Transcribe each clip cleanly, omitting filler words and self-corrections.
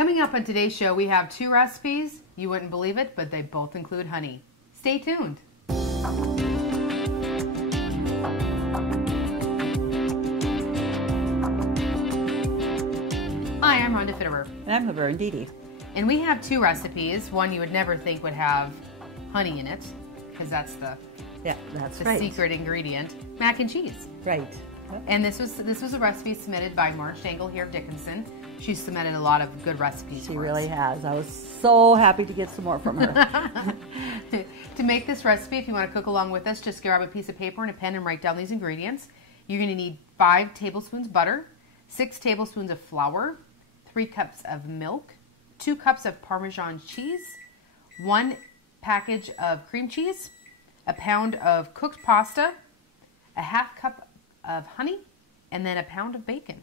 Coming up on today's show, we have 2 recipes. You wouldn't believe it, but they both include honey. Stay tuned. Hi, I'm Rhonda Fitterer. And I'm Laverne Didi. And we have 2 recipes. One you would never think would have honey in it, because that's the secret ingredient. Mac and cheese. Right. And this was a recipe submitted by Marge Dangle here of Dickinson. She's submitted a lot of good recipes for us. She really has. I was so happy to get some more from her. To make this recipe, if you want to cook along with us, just grab a piece of paper and a pen and write down these ingredients. You're going to need 5 tablespoons butter, 6 tablespoons of flour, 3 cups of milk, 2 cups of Parmesan cheese, 1 package of cream cheese, a pound of cooked pasta, a half cup of honey, and then a pound of bacon.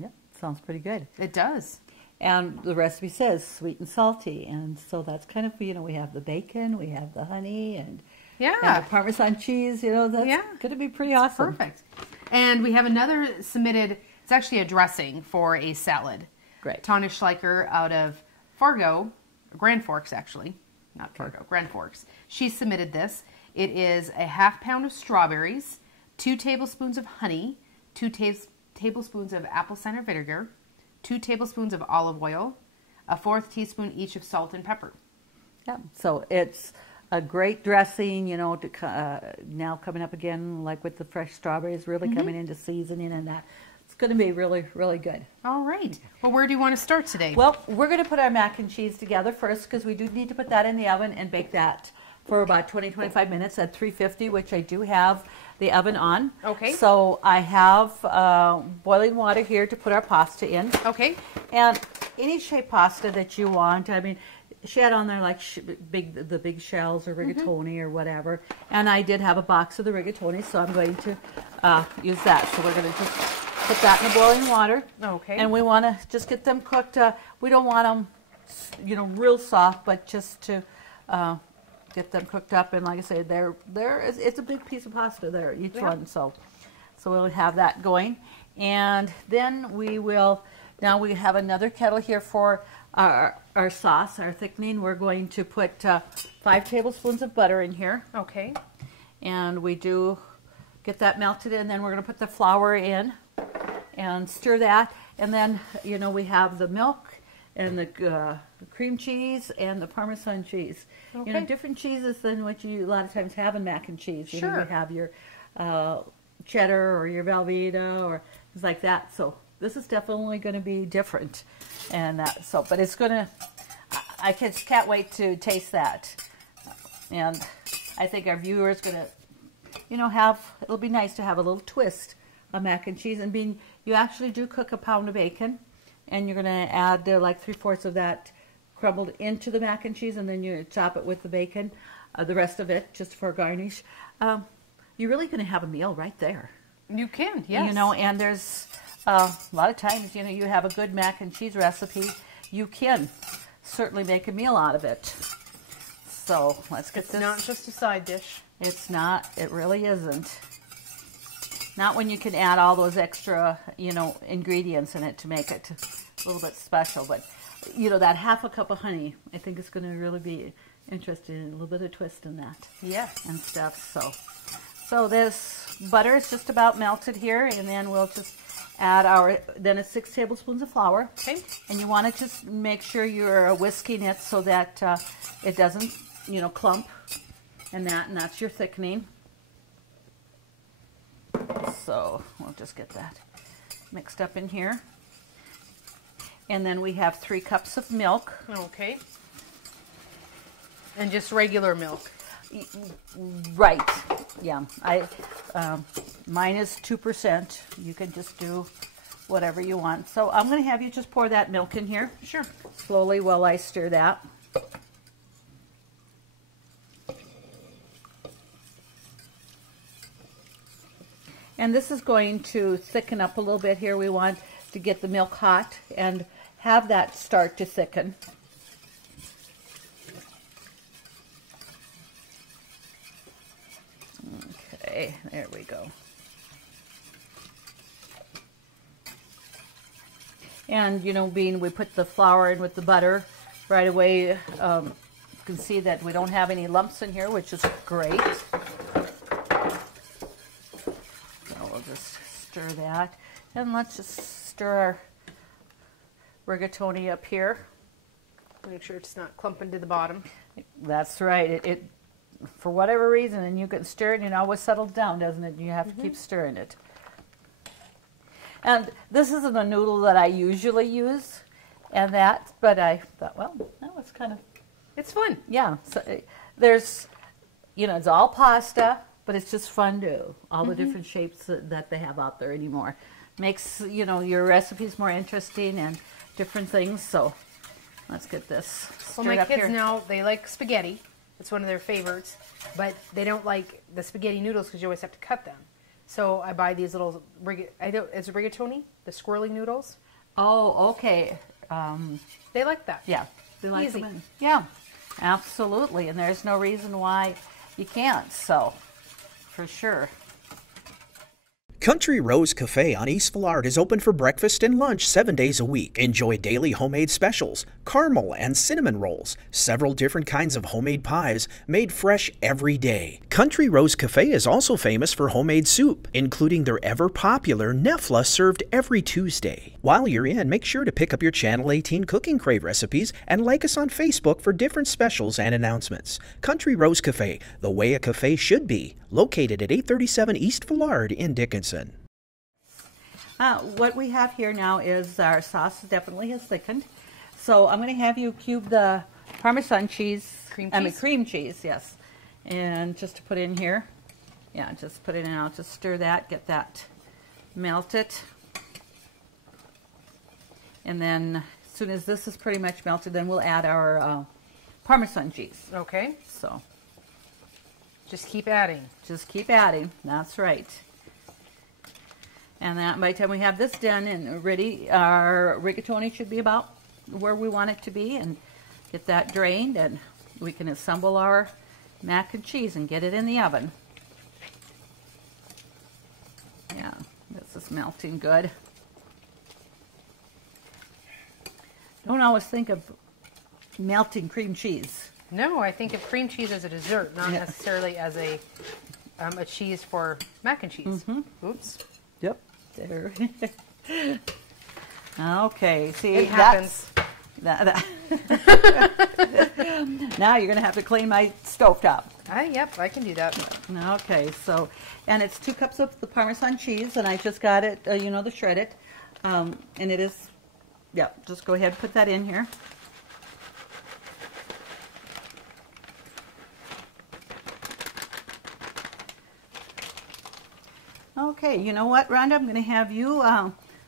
Yep, sounds pretty good. It does. And the recipe says sweet and salty, and so that's kind of, we have the bacon, we have the honey, and the Parmesan cheese, that's going to be pretty awesome. Perfect. And we have another submitted, it's actually a dressing for a salad. Great. Tanya Schleicher out of Fargo, Grand Forks actually, not Fargo, Grand Forks. She submitted this. It is a half pound of strawberries, 2 tablespoons of honey, 2 tablespoons of apple cider vinegar, 2 tablespoons of olive oil, a 1/4 teaspoon each of salt and pepper. Yeah, so it's a great dressing, now coming up again, like with the fresh strawberries, really coming into seasoning and that. It's going to be really, really good. All right. Well, where do you want to start today? Well, we're going to put our mac and cheese together first because we do need to put that in the oven and bake that for about 20-25 minutes at 350, which I do have the oven on. Okay. So I have boiling water here to put our pasta in. Okay. And any shape pasta that you want. I mean, she had on there like the big shells or rigatoni or whatever. And I did have a box of the rigatoni, so I'm going to use that. So we're going to just put that in the boiling water. Okay. And we want to just get them cooked. We don't want them, real soft, but just to get them cooked up. And like I said, it's a big piece of pasta there, each one. So we'll have that going. And then now we have another kettle here for our sauce, our thickening. We're going to put 5 tablespoons of butter in here. Okay. And we do get that melted in. Then we're going to put the flour in and stir that. And then, we have the milk and the cream cheese and the Parmesan cheese. Okay. Different cheeses than what you a lot of times have in mac and cheese. Sure. You have your cheddar or your Velveeta or things like that. So this is definitely going to be different. And but it's going to, I can't wait to taste that. And I think our viewers going to, it'll be nice to have a little twist of mac and cheese. And you actually do cook a pound of bacon. And you're going to add like 3/4 of that crumbled into the mac and cheese, and then you chop it with the bacon, the rest of it just for garnish. You're really going to have a meal right there. You can, yes. And there's a lot of times, you have a good mac and cheese recipe. You can certainly make a meal out of it. So let's get this. It's not just a side dish. It's not. It really isn't. Not when you can add all those extra, ingredients in it to make it a little bit special. But, that half a cup of honey, I think is going to really be interesting. A little bit of twist in that. Yes. And stuff. So this butter is just about melted here. And then we'll just add then it's 6 tablespoons of flour. Okay. And you want to just make sure you're whisking it so that it doesn't, clump. And that's your thickening. So we'll just get that mixed up in here. And then we have 3 cups of milk. Okay. And just regular milk. Right. Yeah. Mine is 2%. You can just do whatever you want. So I'm going to have you just pour that milk in here. Sure. Slowly while I stir that. And this is going to thicken up a little bit here. We want to get the milk hot and have that start to thicken. Okay, there we go. And, you know, being we put the flour in with the butter right away, you can see that we don't have any lumps in here, which is great. So we'll just stir that. And let's just stir our rigatoni up here. Make sure it's not clumping to the bottom. That's right. It for whatever reason, and you can stir it, and it always settles down, doesn't it? You have to keep stirring it. And this isn't a noodle that I usually use, and that, but I thought, well, that was kind of... It's fun. Yeah. So there's, you know, it's all pasta, but it's just fun to all the different shapes that they have out there anymore. Makes, you know, your recipes more interesting and different things. So let's get this stirred my up kids here. now, they like spaghetti. It's one of their favorites, but they don't like the spaghetti noodles because you always have to cut them. So I buy these little, it's rigatoni, the swirly noodles. Oh, okay. They like that. Yeah. They like Easy. them. Yeah, absolutely. And there's no reason why you can't. So, for sure. Country Rose Cafe on East Villard is open for breakfast and lunch 7 days a week. Enjoy daily homemade specials, caramel and cinnamon rolls, several different kinds of homemade pies made fresh every day. Country Rose Cafe is also famous for homemade soup, including their ever-popular Nefla served every Tuesday. While you're in, make sure to pick up your Channel 18 Cooking Crave recipes and like us on Facebook for different specials and announcements. Country Rose Cafe, the way a cafe should be, located at 837 East Villard in Dickinson. What we have here now is our sauce definitely has thickened. So I'm going to have you cube the Parmesan cheese. Cream cheese, yes. And just to put in here. Yeah, just put it in. I'll just stir that, get that melted. And then as soon as this is pretty much melted, then we'll add our Parmesan cheese. Okay. So just keep adding. Just keep adding. That's right. And that by the time we have this done and ready, our rigatoni should be about where we want it to be, and get that drained, and we can assemble our mac and cheese and get it in the oven. Yeah, this is melting good. Don't always think of melting cream cheese. No, I think of cream cheese as a dessert, not necessarily as a cheese for mac and cheese. Oops. Yep. There. Okay. See, it happens. Now you're going to have to clean my stovetop. Yep, I can do that. Okay. So, and it's 2 cups of the Parmesan cheese, and I just got it. You know, the shredded, and it is. Yeah. Just go ahead and put that in here. Okay, you know what, Rhonda? I'm going to have you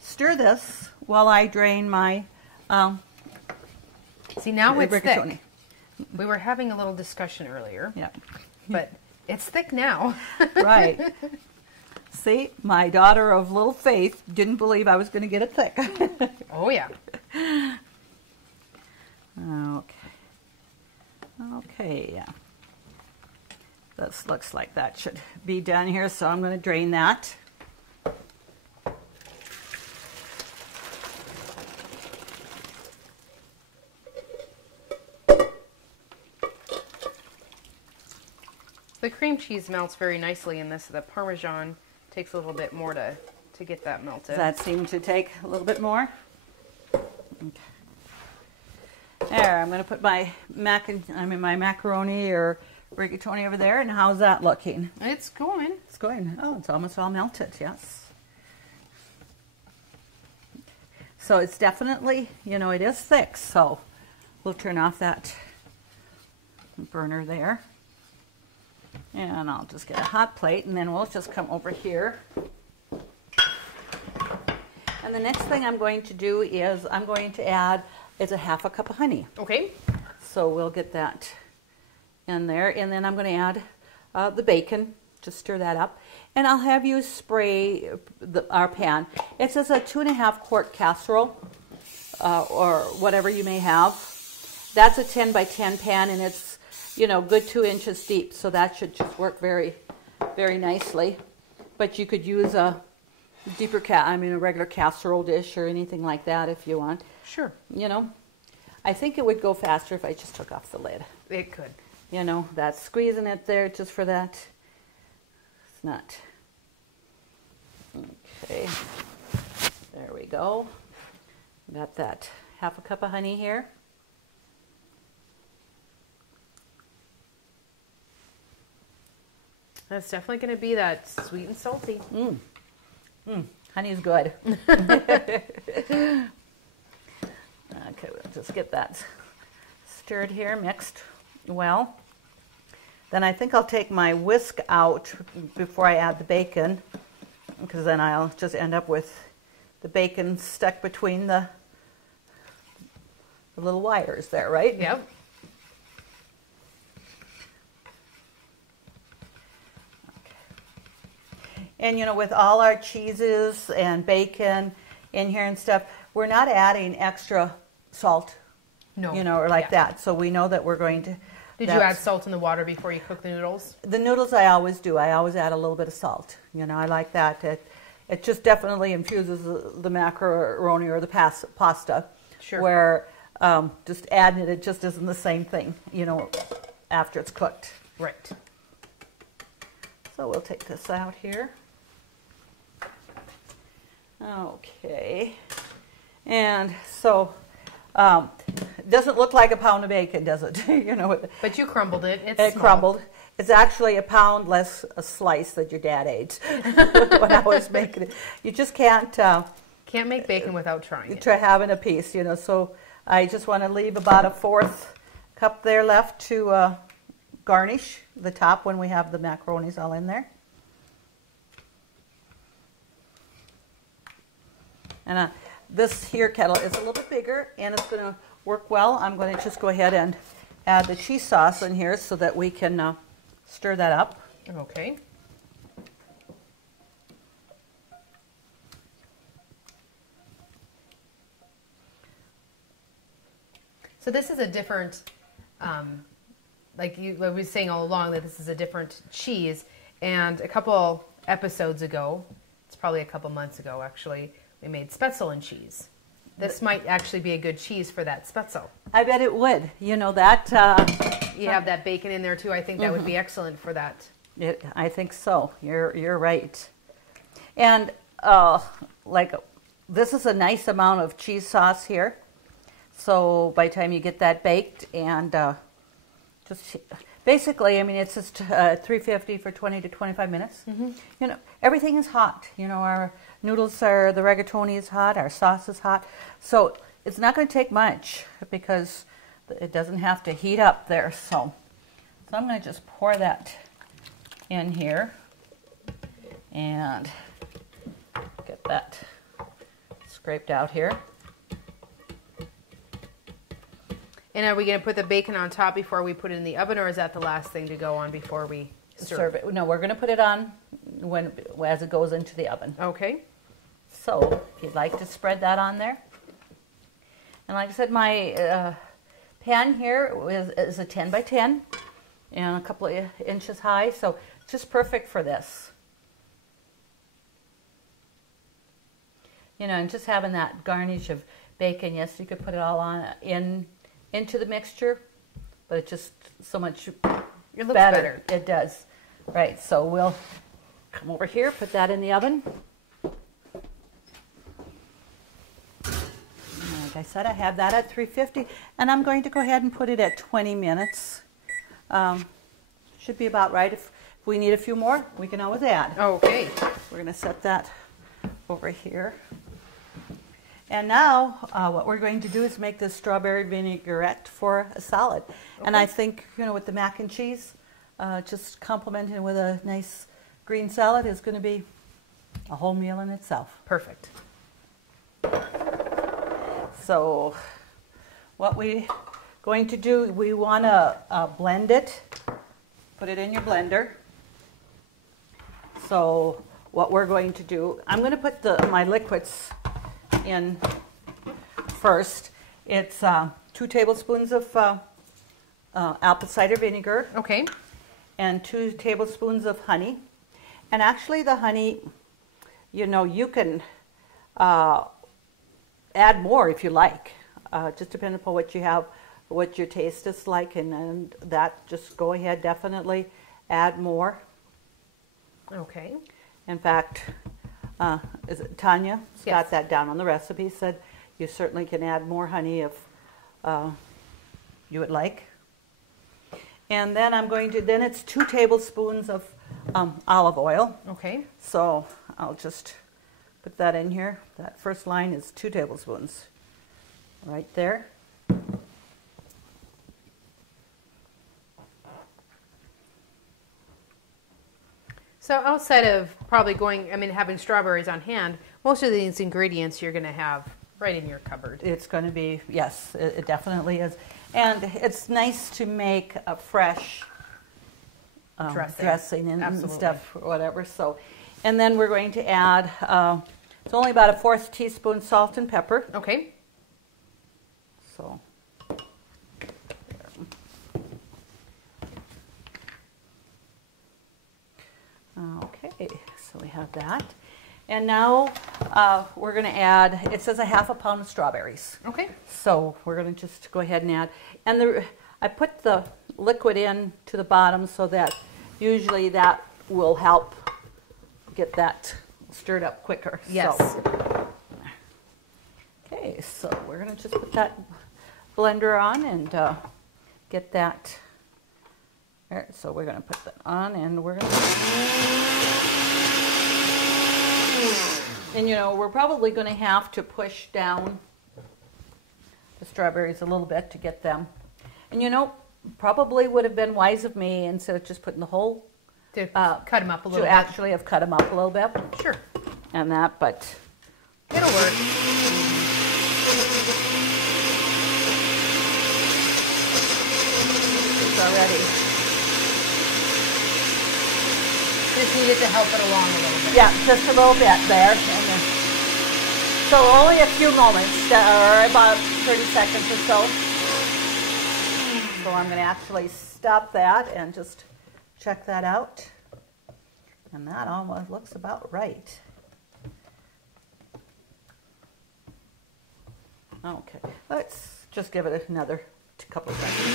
stir this while I drain my See, now it's rigatoni. thick. We were having a little discussion earlier. Yeah. But it's thick now. Right. See, my daughter of little faith didn't believe I was going to get it thick. Oh, yeah. Okay. Okay, yeah. This looks like that should be done here, so I'm going to drain that. The cream cheese melts very nicely in this. The Parmesan takes a little bit more to get that melted. Does that seem to take a little bit more? Okay. There, I'm going to put my macaroni or rigatoni over there, and how's that looking? It's going. It's going. Oh, it's almost all melted, yes. So it's definitely, you know, it is thick, so we'll turn off that burner there. And I'll just get a hot plate, and then we'll just come over here. And the next thing I'm going to do is I'm going to add, it's a 1/2 cup of honey. Okay. So we'll get that in there, and then I'm going to add the bacon, just stir that up, and I'll have you spray our pan. It says a 2.5 quart casserole, or whatever you may have. That's a 10 by 10 pan, and it's, you know, good 2 inches deep, so that should just work very, very nicely. But you could use a deeper a regular casserole dish or anything like that if you want. Sure. You know, I think it would go faster if I just took off the lid. It could. You know, that's squeezing it there just for that. It's not. Okay. There we go. Got that half a cup of honey here. That's definitely going to be that sweet and salty. Honey is good. Okay, we'll just get that stirred here, mixed well. Then I think I'll take my whisk out before I add the bacon, because then I'll just end up with the bacon stuck between the little wires there, right? Yep. And you know, with all our cheeses and bacon in here and stuff, we're not adding extra salt. No. You know, or like that. So we know that we're going to. Did you add salt in the water before you cook the noodles? The noodles I always do. I always add a little bit of salt. You know, I like that. It just definitely infuses the macaroni or the pasta. Sure. Where just adding it just isn't the same thing, you know, after it's cooked. Right. So we'll take this out here. Okay. And so, it doesn't look like a pound of bacon, does it? You know, but you crumbled it. It small. Crumbled. It's actually a pound less a slice that your dad ate when I was making it. You just can't make bacon without trying it. Try having a piece, you know. So I just want to leave about a 1/4 cup there left to garnish the top when we have the macaronis all in there. And this here kettle is a little bit bigger, and it's going to work well. I'm going to just go ahead and add the cheese sauce in here so that we can stir that up. Okay. So this is a different, like I was saying all along, that this is a different cheese. And a couple episodes ago, it's probably a couple months ago actually, we made Spätzle and cheese. This might actually be a good cheese for that Spätzle. I bet it would. You know that. You have that bacon in there too. I think that would be excellent for that. I think so. You're right. And like this is a nice amount of cheese sauce here. So by the time you get that baked and just basically, I mean, it's just 350 for 20 to 25 minutes. Mm-hmm. You know, everything is hot. You know, our noodles are, the rigatoni is hot, our sauce is hot. So it's not going to take much because it doesn't have to heat up there. So I'm going to just pour that in here and get that scraped out here. And are we going to put the bacon on top before we put it in the oven, or is that the last thing to go on before we serve it? No, we're going to put it on as it goes into the oven. Okay. So if you'd like to spread that on there. And like I said, my pan here is a 10 by 10 and a couple of inches high, so it's just perfect for this. You know, and just having that garnish of bacon, yes, you could put it all on into the mixture, but it's just so much better. It does. Right, so we'll come over here, put that in the oven. Like I said, I have that at 350, and I'm going to go ahead and put it at 20 minutes. Should be about right. If we need a few more, we can always add. Okay. We're going to set that over here. And now what we're going to do is make this strawberry vinaigrette for a salad. Okay. And I think, you know, with the mac and cheese, just complementing with a nice green salad is going to be a whole meal in itself. Perfect. So what we're going to do, we want to blend it, put it in your blender. So what we're going to do, I'm going to put my liquids in first. It's 2 tablespoons of apple cider vinegar. Okay. And 2 tablespoons of honey. And actually the honey, you know, you can add more if you like. Just depending upon what you have, what your taste is like, and that, just go ahead, definitely add more. Okay. In fact, is it Tanya's Yes. got that down on the recipe, said you certainly can add more honey if you would like. And then I'm going to, then it's 2 tablespoons of olive oil. Okay. So I'll just put that in here. That first line is 2 tablespoons right there. So outside of probably having strawberries on hand, most of these ingredients you're going to have right in your cupboard. It's going to be, yes, it definitely is. And it's nice to make a fresh dressing and stuff, or whatever. So, and then we're going to add, it's only about a 1/4 teaspoon salt and pepper. Okay. So, okay, so we have that. And now we're going to add, it says a 1/2 pound of strawberries. Okay. So we're going to just go ahead and add. And I put the liquid in to the bottom so that usually that will help get that stirred up quicker. Yes. So, okay, so we're going to just put that blender on and get that. There, so we're going to put that on, and we're going to. And you know, we're probably going to have to push down the strawberries a little bit to get them. And you know, probably would have been wise of me, instead of just putting the whole, To cut them up a little to bit. actually have cut them up a little bit. Sure. And that, but It'll work. it's already. Just needed to help it along a little bit. Yeah, just a little bit there. And then, so only a few moments, or about 30 seconds or so. So I'm going to actually stop that and just check that out. And that almost looks about right. Okay, let's just give it another couple of seconds.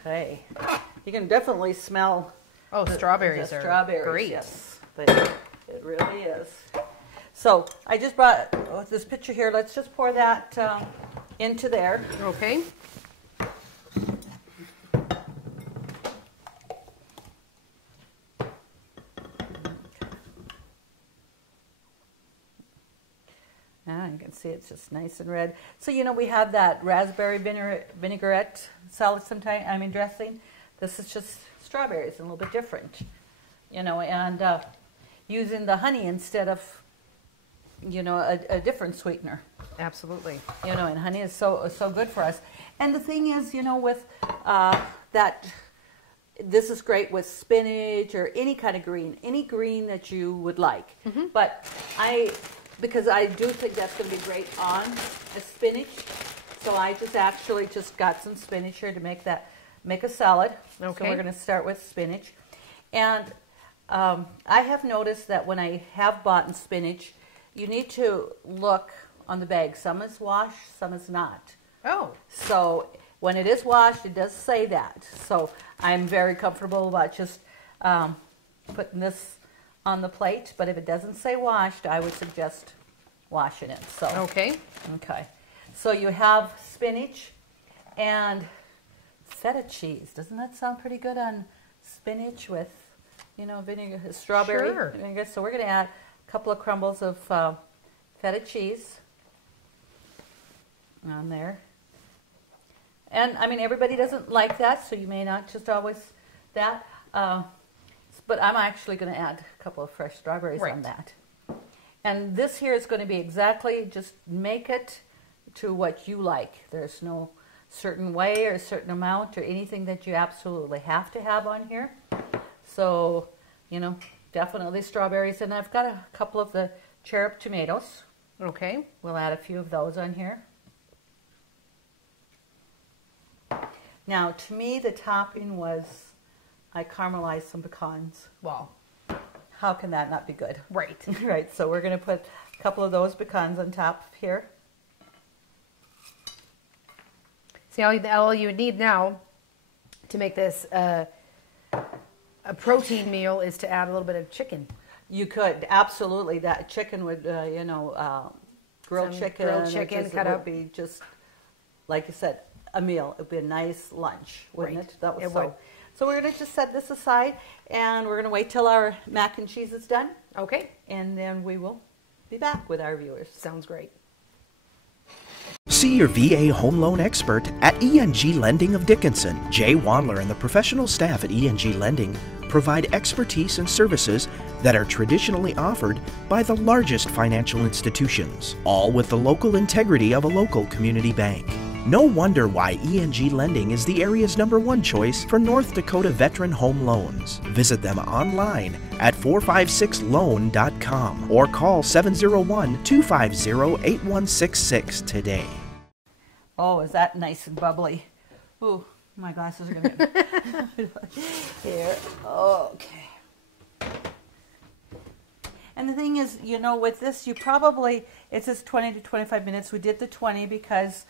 Okay, you can definitely smell. Oh, strawberries the are strawberries, great. Yes, it really is. So I just brought this pitcher here. Let's just pour that into there. Okay. Ah, you can see it's just nice and red. So, you know, we have that raspberry vinaigrette salad dressing. This is just strawberries and a little bit different, you know, and using the honey instead of, you know, a different sweetener. Absolutely. You know, and honey is so good for us. And the thing is, you know, with that, this is great with spinach or any kind of green, any green that you would like. Mm-hmm. But because I do think that's going to be great on a spinach, so I just got some spinach here to make a salad. Okay. So we're going to start with spinach. And I have noticed that when I have bought spinach, you need to look on the bag. Some is washed, some is not. Oh. So when it is washed, it does say that. So I'm very comfortable about just putting this on the plate. But if it doesn't say washed, I would suggest washing it. So Okay. okay. So you have spinach and feta cheese. Doesn't that sound pretty good on spinach with, you know, vinegar, strawberry Sure. vinegar? So we're going to add a couple of crumbles of feta cheese on there. And I mean, everybody doesn't like that, so you may not just always that. But I'm actually going to add a couple of fresh strawberries on that. And this here is going to be exactly, just make it to what you like. There's no certain way or a certain amount or anything that you absolutely have to have on here. So, you know, definitely strawberries. And I've got a couple of the cherub tomatoes. Okay. We'll add a few of those on here. Now, to me, the topping was I caramelized some pecans. Well, how can that not be good? Right. Right, so we're going to put a couple of those pecans on top here. See, all you need now to make this a protein meal is to add a little bit of chicken. You could, absolutely. That chicken would, grilled chicken. Grilled chicken cut up. Would be just, like you said, a meal. It would be a nice lunch, wouldn't it? That was it would. So we're going to just set this aside, and we're going to wait till our mac and cheese is done. Okay. And then we will be back with our viewers. Sounds great. See your VA home loan expert at ENG Lending of Dickinson. Jay Wandler and the professional staff at ENG Lending provide expertise and services that are traditionally offered by the largest financial institutions, all with the local integrity of a local community bank. No wonder why ENG Lending is the area's #1 choice for North Dakota veteran home loans. Visit them online at 456loan.com or call 701-250-8166 today. Oh, is that nice and bubbly? Ooh, my glasses are going to here. Okay. And the thing is, with this, it says 20 to 25 minutes. We did the 20 because,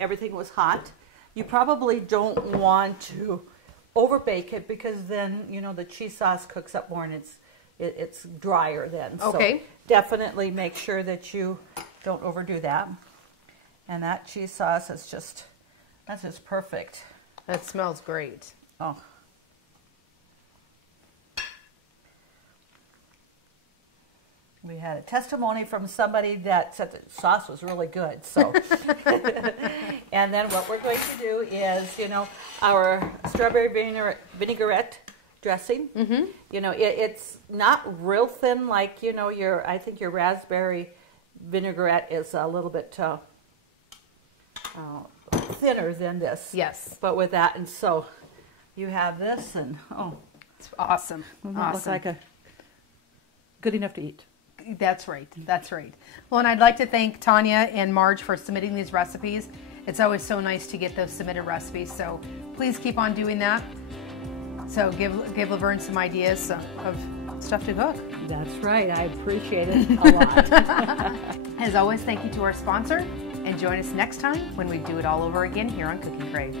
everything was hot. You probably don't want to overbake it because then, the cheese sauce cooks up more and it's drier then. Okay. So definitely make sure that you don't overdo that. And that cheese sauce is that's just perfect. That smells great. Oh. We had a testimony from somebody that said the sauce was really good. So, and then what we're going to do is, our strawberry vinaigrette dressing. Mm-hmm. It's not real thin like I think your raspberry vinaigrette is a little bit thinner than this. Yes. But with that, and so you have this, and it's awesome. Looks like good enough to eat. That's right. That's right. Well, and I'd like to thank Tanya and Marge for submitting these recipes. It's always so nice to get those submitted recipes. So please keep on doing that. So give Laverne some ideas of stuff to cook. That's right. I appreciate it a lot. As always, thank you to our sponsor. And join us next time when we do it all over again here on Cooking Crave.